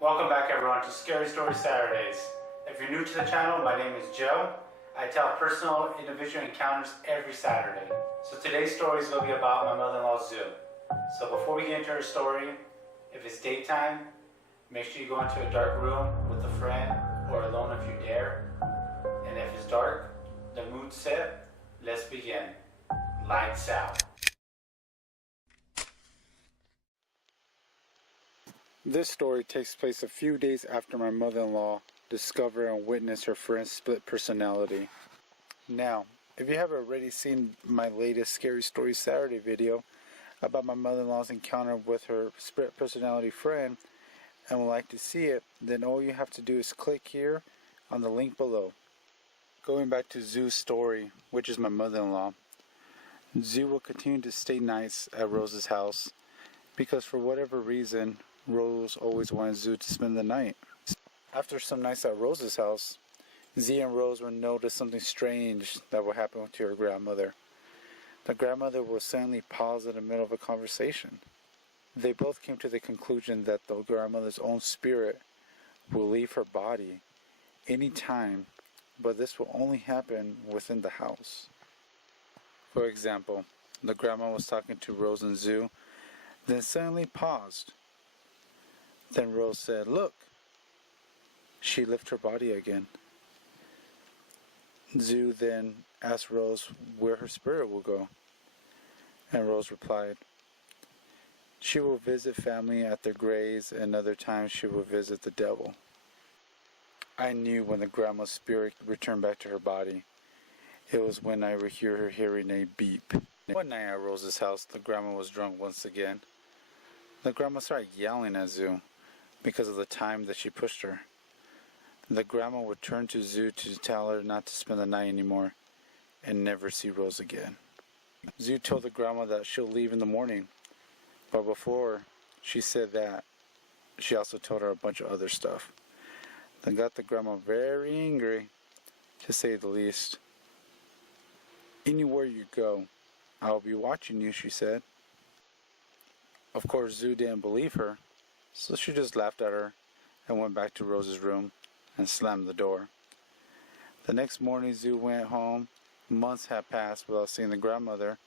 Welcome back everyone to Scary Story Saturdays. If you're new to the channel, my name is Joe. I tell personal individual encounters every Saturday. So today's story is going to be about my mother-in-law's zoo. So before we get into her story, if it's daytime, make sure you go into a dark room with a friend or alone if you dare. And if it's dark, the mood's set, let's begin. Lights out. This story takes place a few days after my mother-in-law discovered and witnessed her friend's split personality. Now, if you haven't already seen my latest Scary Story Saturday video about my mother-in-law's encounter with her split personality friend and would like to see it, then all you have to do is click here on the link below. Going back to Zoo's story, which is my mother-in-law, Zoo will continue to stay nights at Rose's house because for whatever reason, Rose always wanted Zoo to spend the night. After some nights at Rose's house, Z and Rose would notice something strange that would happen to her grandmother. The grandmother would suddenly pause in the middle of a conversation. They both came to the conclusion that the grandmother's own spirit will leave her body any time, but this will only happen within the house. For example, the grandma was talking to Rose and Zoo, then suddenly paused. Then Rose said, "Look." She lifted her body again. Zoo then asked Rose where her spirit will go. And Rose replied, "She will visit family at their graves, and other times she will visit the devil." I knew when the grandma's spirit returned back to her body. It was when I would hear her hearing a beep. One night at Rose's house, the grandma was drunk once again. The grandma started yelling at Zoo because of the time that she pushed her. The grandma would turn to Zoo to tell her not to spend the night anymore and never see Rose again. Zoo told the grandma that she'll leave in the morning, but before she said that, she also told her a bunch of other stuff that got the grandma very angry, to say the least. "Anywhere you go, I'll be watching you," she said. Of course, Zoo didn't believe her, so she just laughed at her and went back to Rose's room and slammed the door. The next morning, Zoo went home. Months had passed without seeing the grandmother,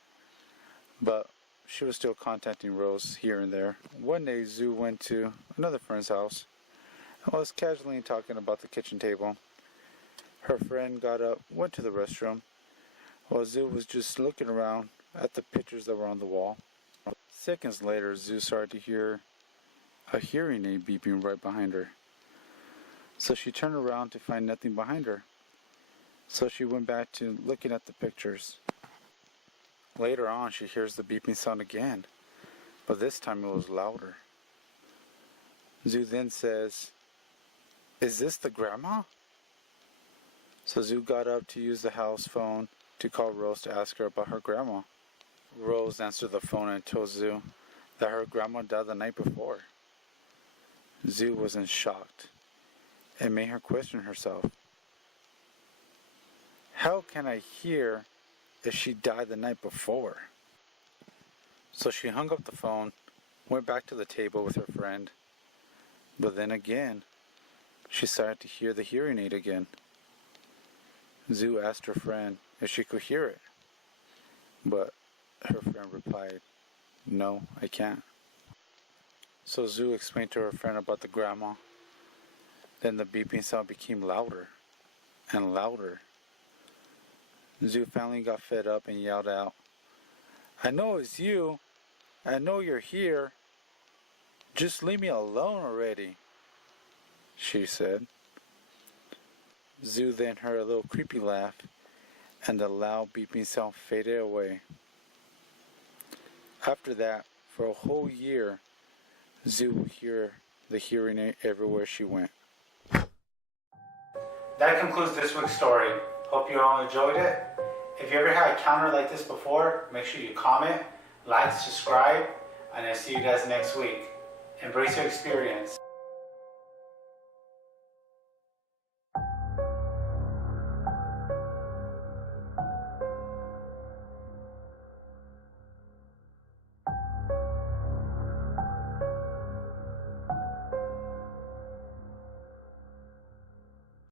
but she was still contacting Rose here and there. One day, Zoo went to another friend's house and was casually talking about the kitchen table. Her friend got up, went to the restroom, while Zoo was just looking around at the pictures that were on the wall. Seconds later, Zoo started to hear a hearing aid beeping right behind her. So she turned around to find nothing behind her. So she went back to looking at the pictures. Later on, she hears the beeping sound again, but this time it was louder. Zoo then says, "Is this the grandma?" So Zoo got up to use the house phone to call Rose to ask her about her grandma. Rose answered the phone and told Zoo that her grandma died the night before. Zoo was in shock. It made her question herself. How can I hear if she died the night before? So she hung up the phone, went back to the table with her friend, but then again, she started to hear the hearing aid again. Zoo asked her friend if she could hear it, but her friend replied, "No, I can't." So Zoo explained to her friend about the grandma. Then the beeping sound became louder and louder. Zoo finally got fed up and yelled out, "I know it's you. I know you're here. Just leave me alone already," she said. Zoo then heard a little creepy laugh, and the loud beeping sound faded away. After that, for a whole year, Zoo would hear the hearing aid everywhere she went. That concludes this week's story. Hope you all enjoyed it. If you ever had a encounter like this before, make sure you comment, like, subscribe, and I'll see you guys next week. Embrace your experience.